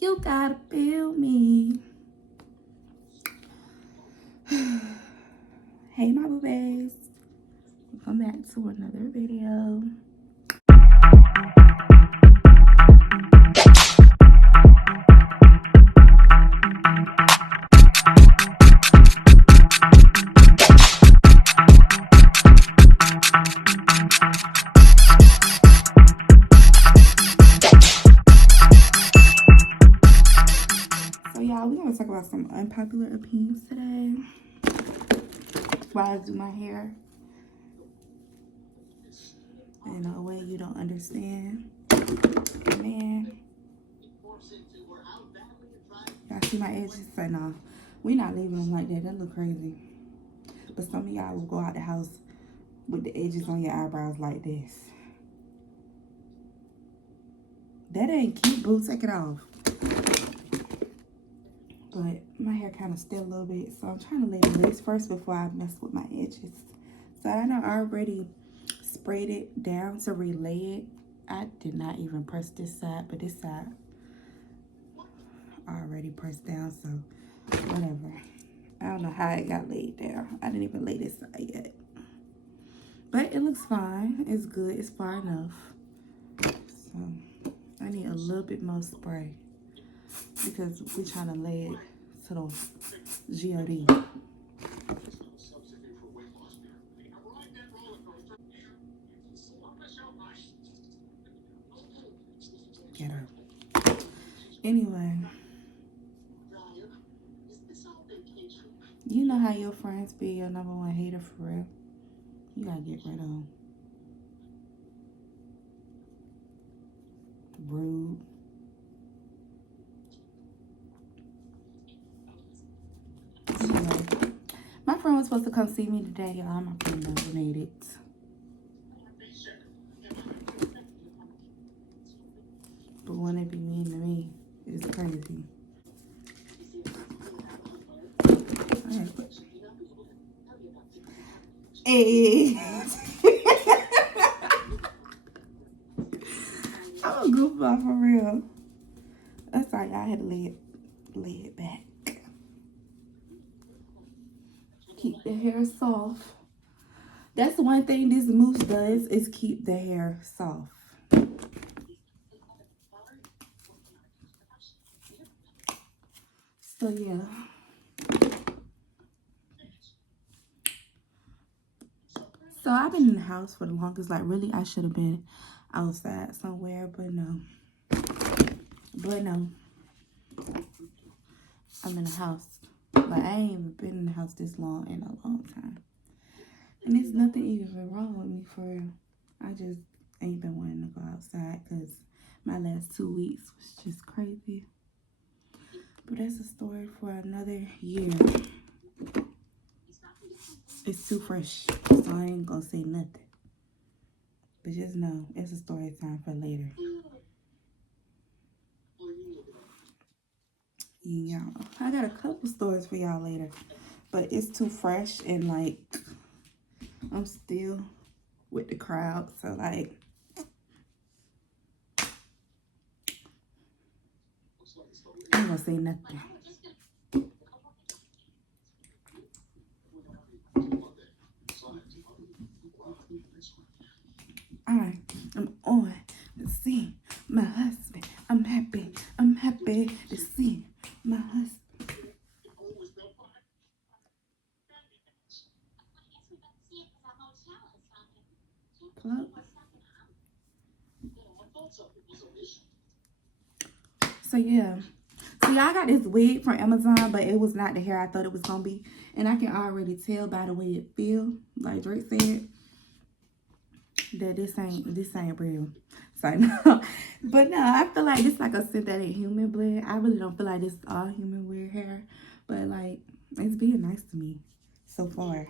You gotta feel me. Hey, my boobaes. Welcome back to another video. So, y'all, we're going to talk about some unpopular opinions today while I do my hair in a way you don't understand. Man, y'all see my edges? Say, no, we not leaving them like that. That look crazy. But some of y'all will go out the house with the edges on your eyebrows like this. That ain't cute, boo. Take it off. But my hair kind of still a little bit, so I'm trying to let it loose first before I mess with my edges. So I know I already sprayed it down to relay it. I did not even press this side, but this side I already pressed down, so whatever. I don't know how it got laid down. I didn't even lay this side yet. But it looks fine. It's good. It's far enough. So I need a little bit more spray because we're trying to lay it to the God. Get her. Anyway, you know how your friends be your number one hater for real. You gotta get rid of them. Rude. Anyway, my friend was supposed to come see me today, y'all. My friend never made it. But when it be mean to me, it's crazy. Alright. Hey. I'm a goofball for real. That's all y'all had to lay it back. Keep the hair soft. That's the one thing this mousse does is keep the hair soft. So yeah. So I've been in the house for the longest. Like really, I should have been outside somewhere, but no. I'm in the house. Like I ain't even been in the house this long in a long time. And there's nothing even wrong with me for real. I just ain't been wanting to go outside because my last 2 weeks was just crazy. But that's a story for another year. It's too fresh, so I ain't gonna say nothing. But just know, it's a story time for later. Yeah, I got a couple stories for y'all later. But it's too fresh and like, I'm still with the crowd. So like, I ain't gonna say nothing. I am on to see my husband. I'm happy to see my husband. Plug. So yeah. So y'all got this wig from Amazon, but it was not the hair I thought it was gonna be. And I can already tell by the way it feels, like Drake said, that this ain't real. So no. But no, I feel like it's like a synthetic human blood. I really don't feel like this is all human weird hair. But like it's being nice to me so far.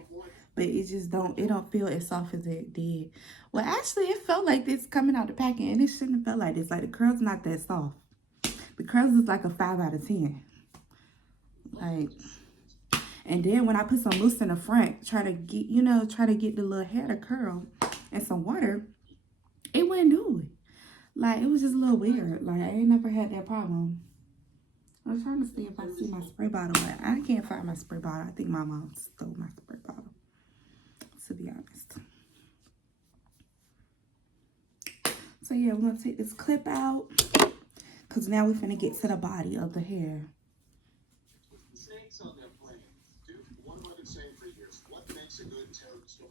But it just don't feel as soft as it did. Well actually it felt like this coming out the packet and it shouldn't have felt like this. Like the curls not that soft. The curls is like a 5 out of 10. Like, and then when I put some mousse in the front, try to get the little hair to curl and some water, it wouldn't do it. Like, it was just a little weird. Like, I ain't never had that problem. I'm trying to see if I see my spray bottle, but I can't find my spray bottle. I think my mom stole my spray bottle, to be honest. So yeah, we're gonna take this clip out because now we're gonna get to the body of the hair.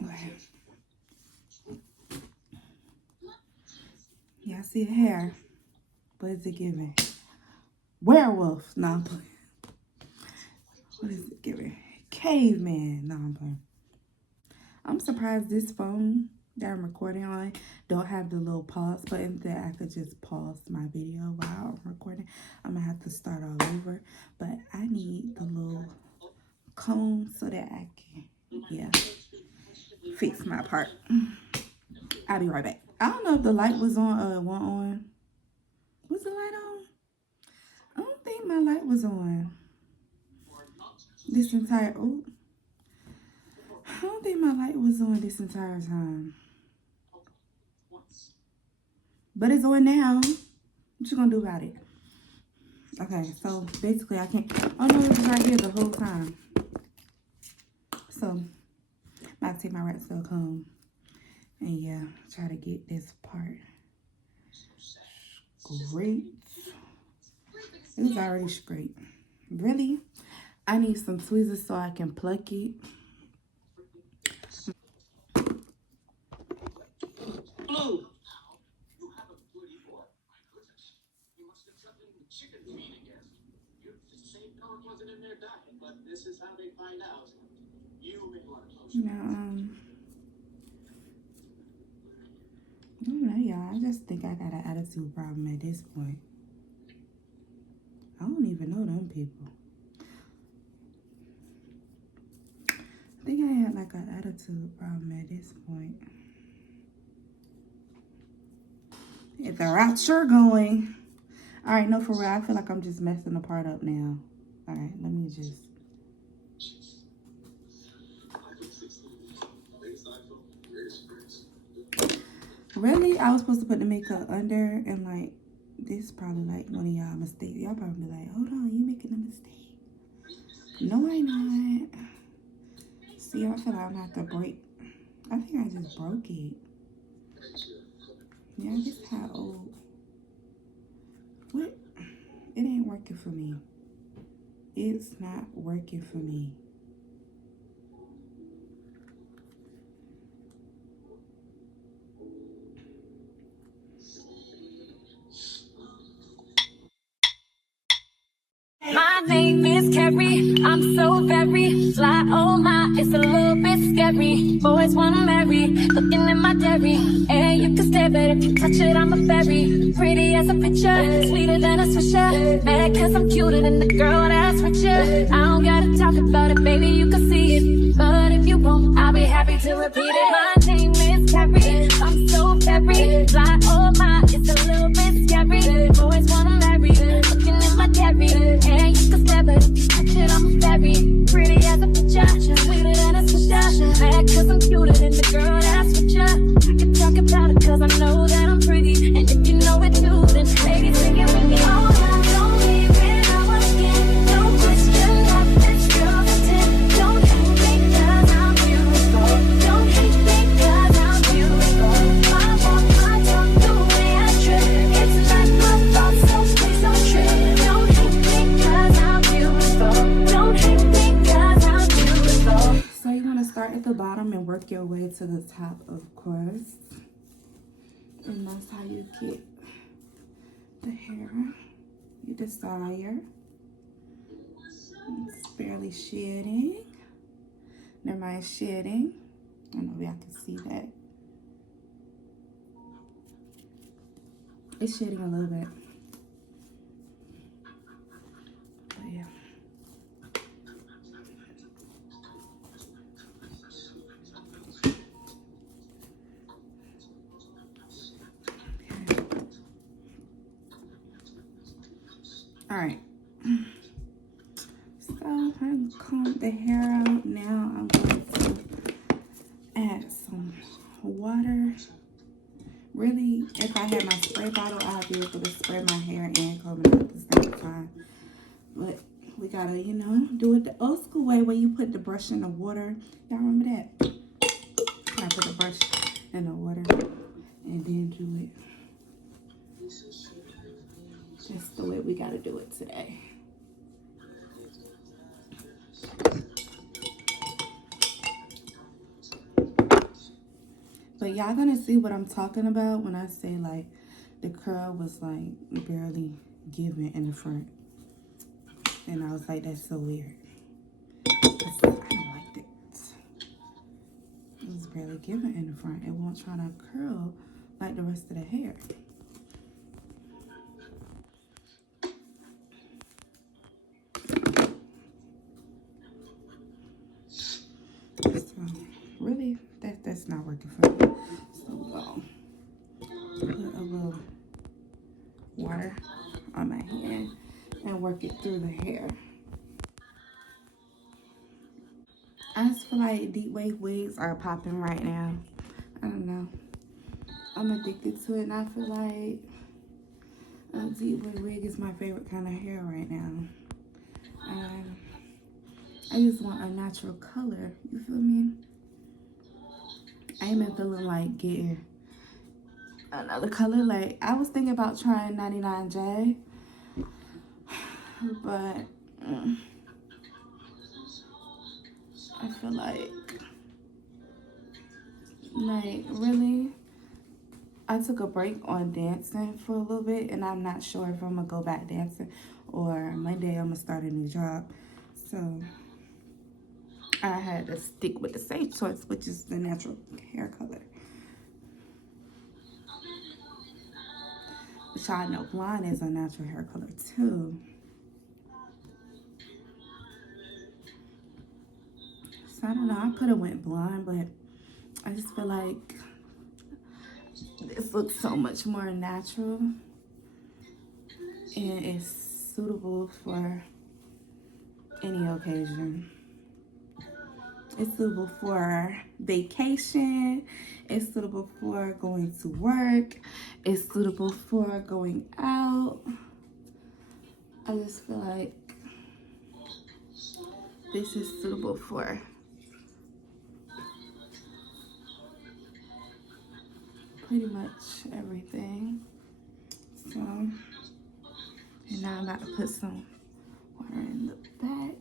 Okay. Yeah, I see the hair. What is it giving? Werewolf. No, I'm playing. What is it giving? Caveman. No, I'm playing. I'm surprised this phone that I'm recording on don't have the little pause button that I could just pause my video while I'm recording. I'm gonna have to start all over, but I need the little comb so that I can, yeah, fix my part. I'll be right back. I don't know if the light was on or one on. Was the light on? I don't think my light was on this entire, oh. I don't think my light was on this entire time. But it's on now. What you gonna do about it? Okay, so basically I can't, oh no, it was right here the whole time. So, I'm about to take my Reinstall comb and yeah, try to get this part straight. It was already straight. Really? I need some tweezers so I can pluck it. Blue. Now, I don't know, y'all. I just think I got an attitude problem at this point. I don't even know them people. I think I had like an attitude problem at this point. If the route you're going. All right, no, for real. I feel like I'm just messing the part up now. All right, let me just. Really? I was supposed to put the makeup under and like, this is probably like one of y'all mistakes. Y'all probably be like, hold on, you making a mistake. No, I not. See, I feel like I'm gonna have to break. I think I just broke it. Yeah, this how old. What? It ain't working for me. It's not working for me. My name is Carrie, I'm so very fly, oh my, it's a little bit scary. Boys wanna marry, looking in my dairy, and you can stare at it, if you touch it, I'm a berry. Pretty as a picture, sweeter than a swisher. Mad cause I'm cuter than the girl that's richer. I don't gotta talk about it, baby, you can see it. But if you won't, I'll be happy to repeat it. My name is Carrie, I'm so very fly, oh my, it's a little bit scary. Boys wanna marry, looking in my dairy, and you can stare at it, if you touch it, I'm a berry. Pretty as a picture, sweeter than a swisher. Mad cause I'm cuter than the girl that's richer. I can talk about it cause I know that I'm pretty, and if you know it too, then baby, sing it with me. Oh, I don't leave it out again. No question that this girl's a 10. Don't hate me cause I'm beautiful. Don't hate me cause I'm beautiful. I walk my talk the way I trip. It's like my thoughts, so please don't trip. Don't hate me cause I'm beautiful. Don't hate me cause I'm beautiful. So you're gonna start at the bottom and work your way to the top, of course. And that's how you get the hair you desire. It's barely shedding. Never mind shedding. I don't know if y'all can see that. It's shedding a little bit. But yeah. All right, so I'm gonna comb the hair out now. I'm going to add some water. Really, if I had my spray bottle, I'd be able to spray my hair and comb it at the same time. gotta, you know, do it the old school way where you put the brush in the water. Y'all remember that? I put the brush in the water and then do it. That's the way we gotta do it today. But y'all gonna see what I'm talking about when I say like the curl was like barely given in the front. And I was like, that's so weird. I don't like that. It was barely given in the front. It won't try to curl like the rest of the hair. So really, that's not working for me. So put a little water on my hand and work it through the hair. I just feel like deep wave wigs are popping right now. I don't know. I'm addicted to it, and I feel like a deep wave wig is my favorite kind of hair right now. And I just want a natural color. You feel me? I ain't been feeling like getting another color. Like, I was thinking about trying 99J, but I feel like really, I took a break on dancing for a little bit, and I'm not sure if I'm gonna go back dancing or Monday I'm gonna start a new job. So I had to stick with the safe choice, which is the natural hair color. Which I know blonde is a natural hair color too. So I don't know, I could have went blonde, but I just feel like this looks so much more natural and it's suitable for any occasion. It's suitable for vacation. It's suitable for going to work. It's suitable for going out. I just feel like this is suitable for pretty much everything. So, and now I'm about to put some water in the back.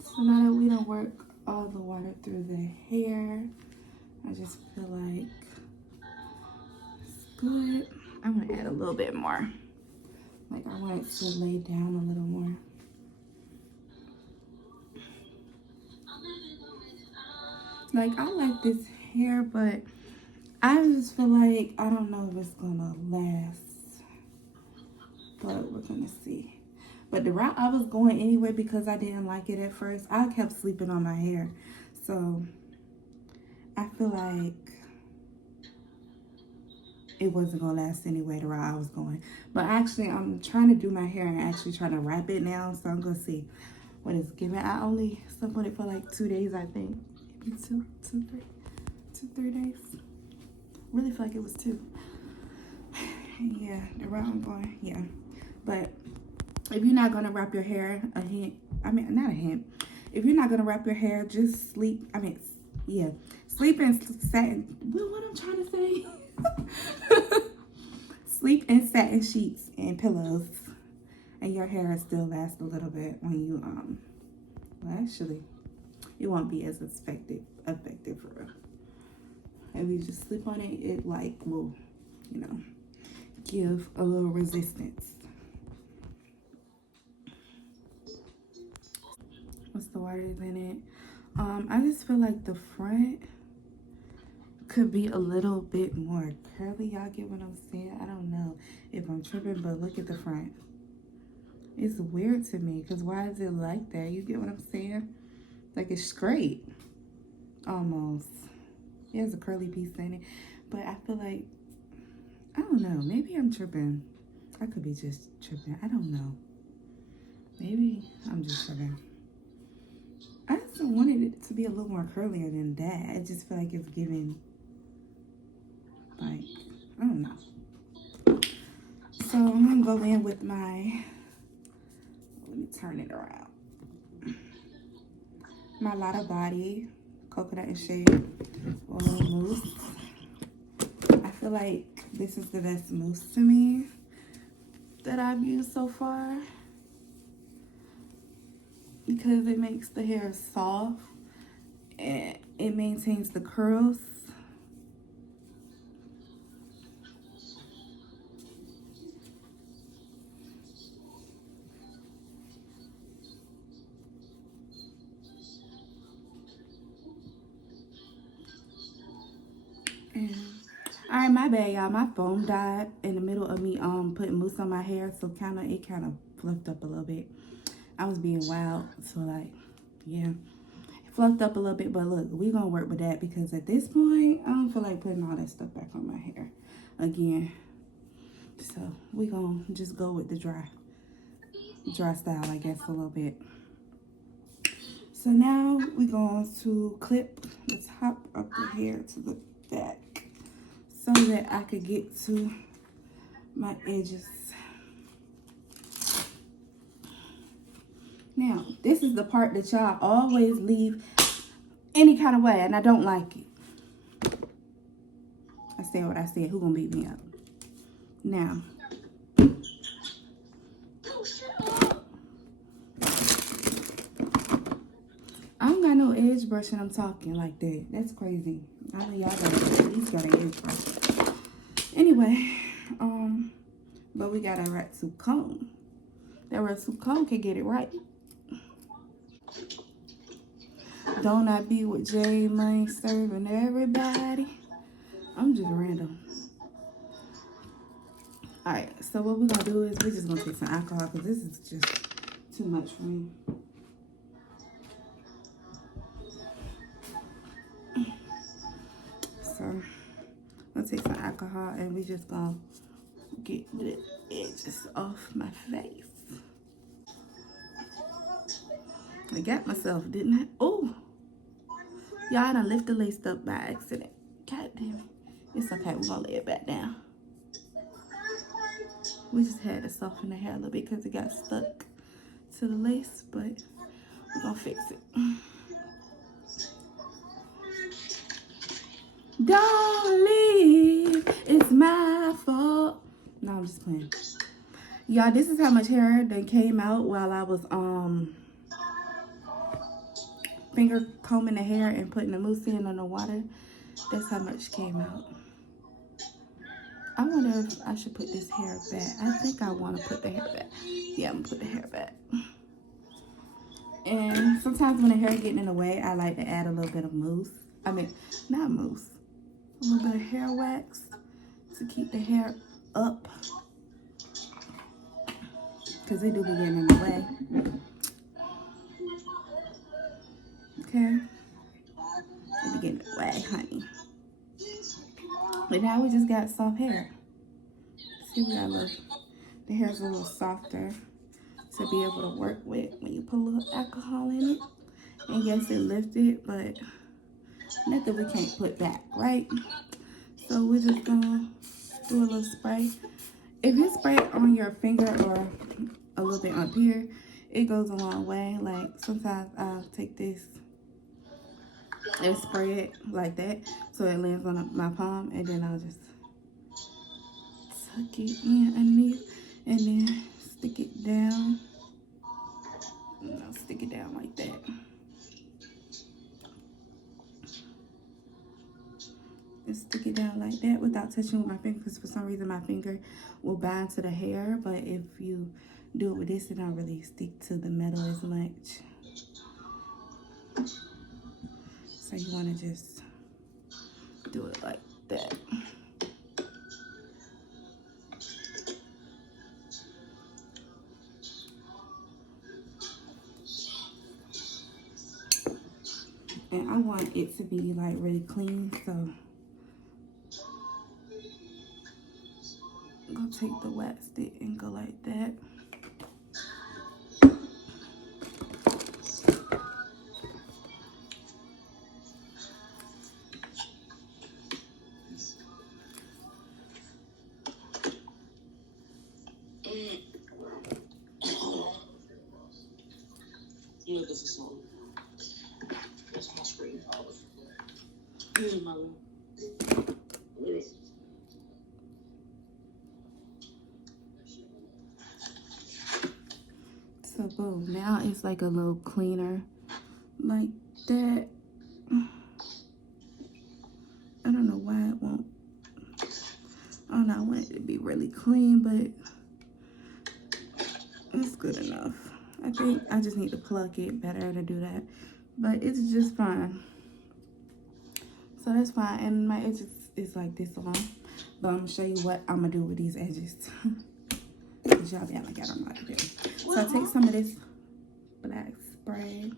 So now that we don't work all the water through the hair, I just feel like it's good. I'm gonna add a little bit more. Like, I want it to lay down a little more. Like, I like this hair, but I just feel like I don't know if it's gonna last. But we're gonna see. But the route I was going anyway, because I didn't like it at first, I kept sleeping on my hair. So I feel like it wasn't gonna last anyway, the route I was going. But actually, I'm trying to do my hair and actually trying to wrap it now. So I'm gonna see what it's giving. I only slept on it for like 2 days, I think. Maybe 3 days. Really feel like it was 2. Yeah, the route I'm going, yeah. But if you're not gonna wrap your hair, not a hint. If you're not gonna wrap your hair, just sleep. Sleep in satin. What I'm trying to say? Sleep in satin sheets and pillows, and your hair will still last a little bit when you Well, actually, it won't be as effective for real. If you just sleep on it, it like will, you know, give a little resistance. What's the word in it? I just feel like the front could be a little bit more curly. Y'all get what I'm saying? I don't know if I'm tripping, but look at the front. It's weird to me, because why is it like that? You get what I'm saying? Like, it's straight. Almost. It has a curly piece in it. But I feel like, I don't know. Maybe I'm tripping. I could be just tripping. I don't know. Maybe I'm just tripping. I just wanted it to be a little more curlier than that. I just feel like it's giving, like, I don't know. So I'm gonna go in with my Let me turn it around. My Lotta Body Coconut and Shea Oil Mousse. I feel like this is the best mousse to me that I've used so far because it makes the hair soft and it maintains the curls. And all right, my bad, y'all. My phone died in the middle of me putting mousse on my hair, so it kind of fluffed up a little bit. I was being wild, so like, yeah, it fluffed up a little bit. But look, we gonna work with that because at this point, I don't feel like putting all that stuff back on my hair again. So we gonna just go with the dry style, I guess, a little bit. So now we're going to clip the top of the hair to the back so that I could get to my edges. Now, this is the part that y'all always leave any kind of way, and I don't like it. I said what I said. Who gonna beat me up? Now, I don't got no edge brush and I'm talking like that. That's crazy. I know y'all at least got an edge brush. Anyway, but we got a rat soup cone. That rat soup cone can get it right. Don't I be with J Money serving everybody? I'm just random. Alright, so what we're gonna do is we're just gonna take some alcohol because this is just too much for me. So let's take some alcohol and we just gonna get the edges off my face. I got myself, didn't I? Oh, y'all, I done lift the lace up by accident. God damn it. It's okay, we're gonna lay it back down. We just had to soften the hair a little bit because it got stuck to the lace, but we're gonna fix it. Don't leave, it's my fault. No, I'm just playing. Y'all, this is how much hair that came out while I was finger combing the hair and putting the mousse in on the water. That's how much came out. I wonder if I should put this hair back. I think I want to put the hair back. Yeah, I'm gonna put the hair back. And sometimes when the hair getting in the way, I like to add a little bit of mousse. I mean, not mousse. A little bit of hair wax to keep the hair up. Because they do be getting in the way. Okay? They be getting in the way, honey. But now we just got soft hair. See, we got a little, the hair's a little softer to be able to work with when you put a little alcohol in it. And yes, it lifted, but nothing we can't put back, right? So we're just gonna do a little spray. If you spray it on your finger or a little bit up here, it goes a long way. Like sometimes I'll take this and spray it like that so it lands on my palm, and then I'll just tuck it in underneath and then stick it down. And I'll stick it down like that. And stick it down like that without touching with my finger, because for some reason my finger will bind to the hair, but if you do it with this, it don't really stick to the metal as much. So you want to just do it like that. And I want it to be like really clean, so I'm gonna take the wax stick and go like that. So boom, now it's like a little cleaner like that. I don't know why it won't. I don't know, I want it to be really clean, but it's good enough. I think I just need to plug it better to do that, but it's just fine. So that's fine, and my edges is like this long, but I'm gonna show you what I'm gonna do with these edges. Cause y'all be like I don't know what to do. So I take some of this black spray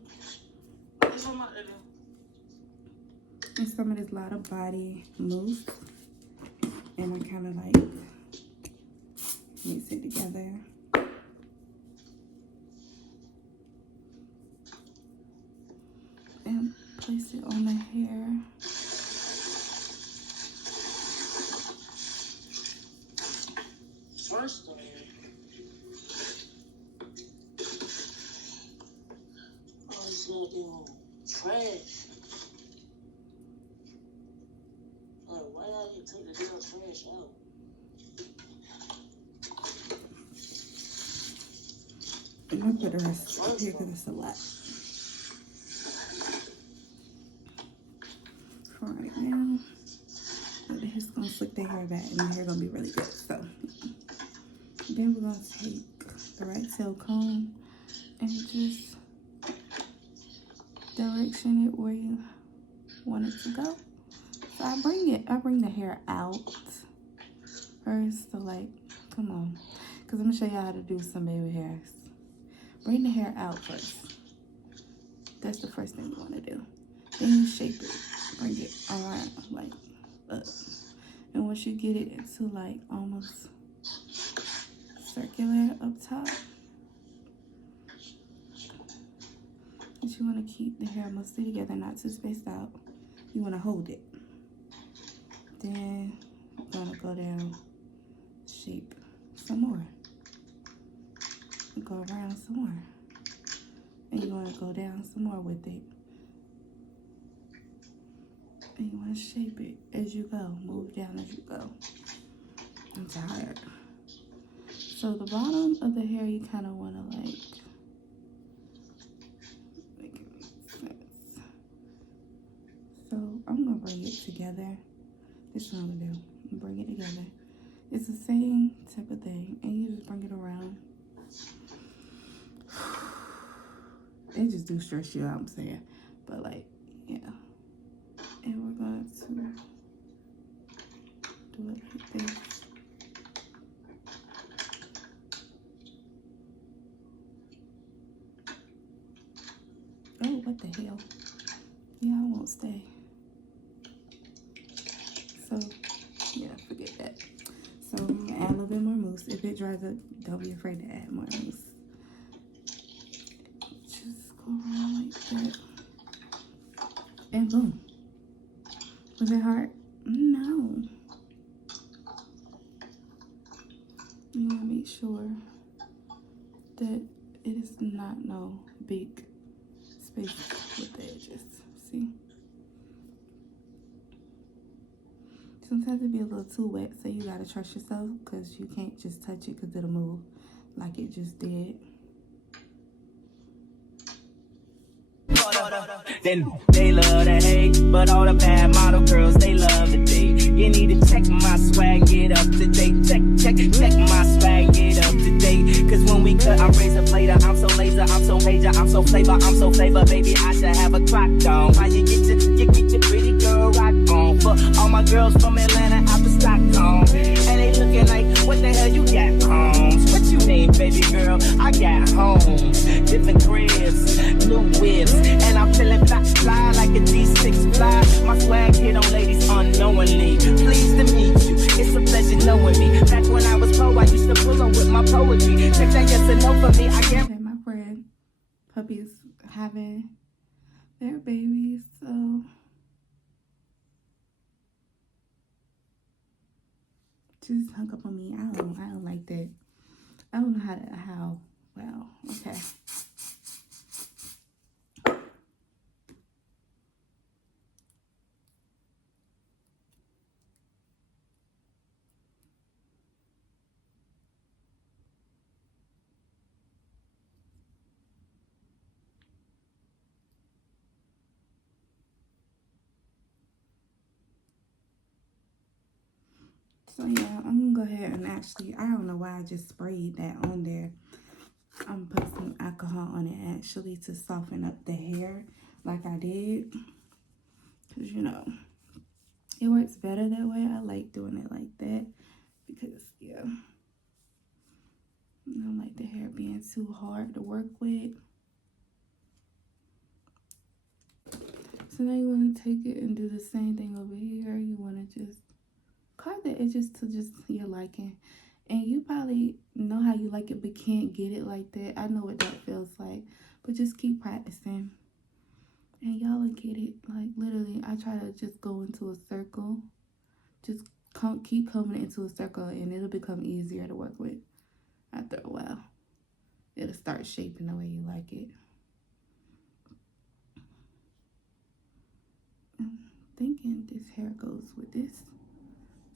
and some of this lot of body mousse, and I kind of like mix it together. And place it on the hair. First of all, it's not even trash. Like, why y'all get take the damn trash out? I'm gonna put the rest up here because it's a lot. For right now, but it's gonna slick the hair back, and the hair gonna be really good. So then we're gonna take the right tail comb and just direction it where you want it to go. So I bring the hair out first. So like, come on, because I'm gonna show you how to do some baby hairs. Bring the hair out first. That's the first thing you want to do. Then you shape it. Bring it around like up. And once you get it into like almost circular up top, but you want to keep the hair mostly together, not too spaced out. You want to hold it. Then you're gonna go down, shape some more. Go around some more. And you want to go down some more with it. And you want to shape it as you go. Move down as you go. I'm tired. So the bottom of the hair, you kind of want to like make it make sense. So I'm going to bring it together. This is what I'm going to do. Bring it together. It's the same type of thing. And you just bring it around. It just do stress you out, I'm saying. But like, yeah. And we're going to do it like this. Oh, what the hell? Yeah, I won't stay. So, yeah, forget that. So I'm gonna add a little bit more mousse. If it dries up, don't be afraid to add more mousse. Just go around like that. And boom. Was it hard? No. You want to make sure that it is not no big space with the edges. See? Sometimes it be a little too wet, so you gotta trust yourself because you can't just touch it because it'll move like it just did. Then they love to hate, but all the bad model girls, they love to date. You need to check my swag, get up to date. Check my swag, get up to date. Cause when we cut, I'm razor blader. I'm so laser, I'm so major, I'm so flavor, baby, I should have a clock on. How you get your pretty girl rock on? For all my girls from Atlanta out to Stockholm. And they looking like, what the hell you got, homes? What you name, baby girl? I got homes, different cribs, new whips. And I'm feeling fly like a G6 fly. My swag hit on ladies unknowingly. Pleased to meet you, it's a pleasure knowing me. Back when I was pro, I used to pull on with my poetry. Check that yes and no for me, I guess. Okay, my friend puppies having their babies, so just hung up on me. I don't like that. I don't know how well, okay. So yeah, I'm gonna go ahead and actually, I don't know why I just sprayed that on there. I'm gonna put some alcohol on it actually to soften up the hair like I did. Cause you know, it works better that way. I like doing it like that because yeah, I don't like the hair being too hard to work with. So now you want to take it and do the same thing over here. You want to just carve the edges to just your liking. And you probably know how you like it but can't get it like that. I know what that feels like. But just keep practicing. And y'all will get it. Like literally, I try to just go into a circle. Just keep coming into a circle and it'll become easier to work with after a while. It'll start shaping the way you like it. I'm thinking this hair goes with this.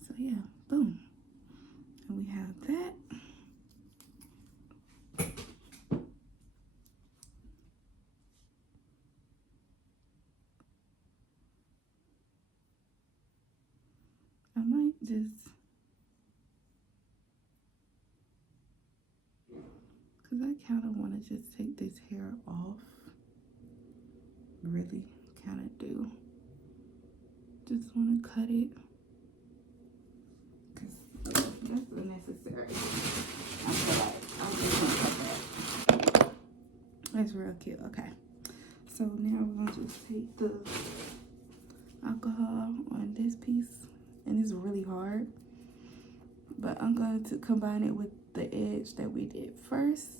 So yeah, boom. And we have that. I might just, because I kind of want to just take this hair off. Really kind of do. Just want to cut it. Because that's unnecessary. I feel like I'm just going to cut that. That's real cute. Okay. So now we're going to just take the alcohol on this piece. And it's really hard. But I'm going to combine it with the edge that we did first.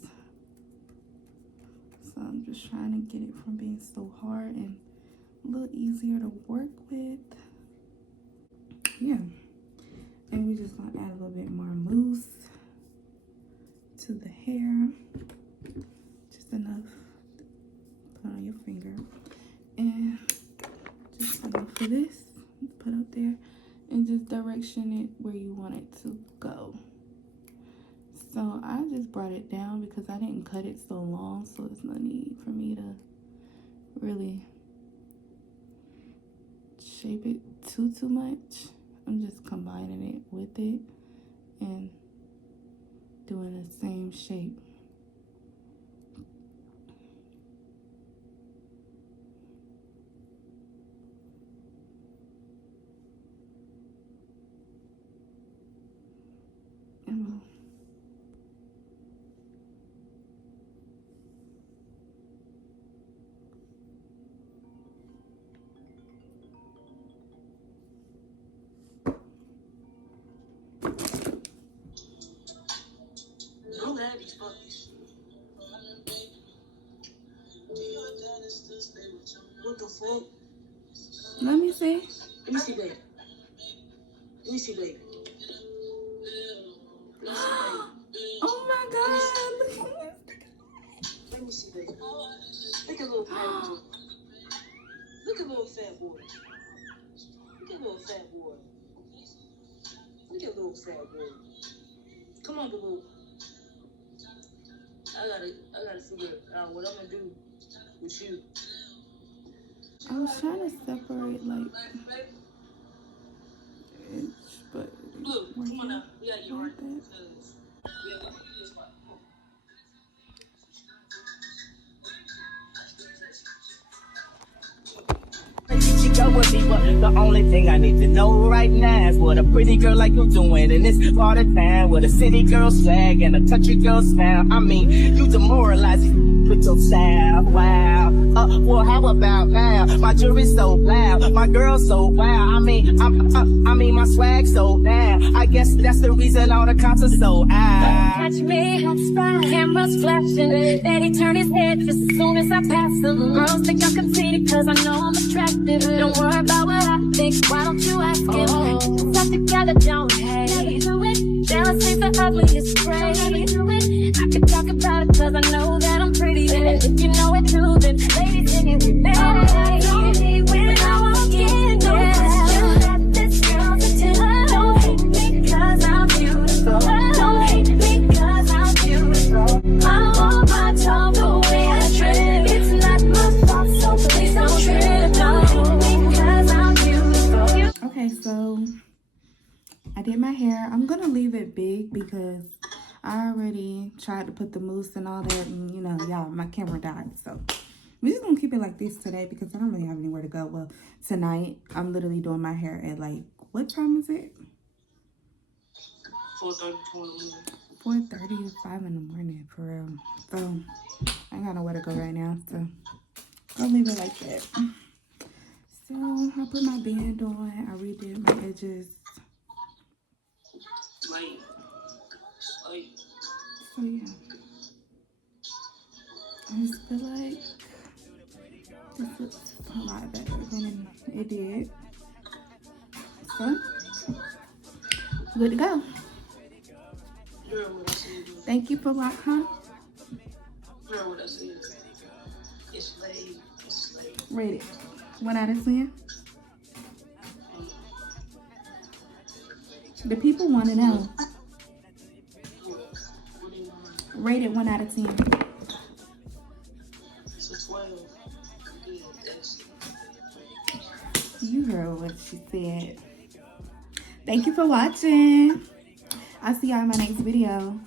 So I'm just trying to get it from being so hard and a little easier to work with. Yeah. And we're just going to add a little bit more mousse to the hair. Just enough to put on your finger. And just enough for this. Put up there. And just direction it where you want it to go. So I just brought it down because I didn't cut it so long. So there's no need for me to really shape it too much. I'm just combining it with it and doing the same shape. And I'm mad at these puppies. What the fuck? let me see. Let me see, baby. Let me see, baby. Oh my God. Look at this. Let me see, baby. Look at little fat boy. Look at little fat boy. Look at little fat boy. Look at little fat boy. Come on, boo. I gotta figure out what I'm gonna do with you. I was trying to separate like edge, but Look, come on now. We got your like heart. that. Yeah, You go with me, but the only thing I need to know right now is what a pretty girl like you doing in this part of town with a city girl swag and a country girl style. I mean, you demoralize with your style. Wow. Well, how about now? My jewelry's so loud, my girl's so wild. I mean, my swag's so down. I guess that's the reason all the cops are so out. Catch me, cameras flashing. Daddy turn his head just as soon as I pass him. Girls think I'm conceited cause I know I'm attractive. Don't worry about what I think, why don't you ask him? Stuck together, don't hate. Jealousy the ugliest trait. I could talk about it cause I know that I'm pretty. And if you know it too, then ladies sing it with me. Don't hate when I walk in, don't question that this girl's attention. Don't hate me cause I'm beautiful. Don't hate me cause I'm beautiful. I'm on my tongue the way I trip. It's not my fault, so please don't trip. Don't hate me cause I'm beautiful. Okay, so I did my hair. big because I already tried to put the mousse and all that, and you know, y'all, my camera died. So we're just gonna keep it like this today because I don't really have anywhere to go. Well, tonight I'm literally doing my hair at like, what time is it? 4:30 to 5 in the morning, for real. So I ain't got nowhere to go right now, so I'll leave it like that. So I put my band on, I redid my edges. So yeah, I just feel like this looks a lot better than it did. So good to go. Thank you for what, huh? What I said? It's laid. It's laid. Rate it 1 out of 10. The people want to know. Rate it 1 out of 10. It's a 12. Good, excellent. You heard what she said. Thank you for watching. I'll see y'all in my next video.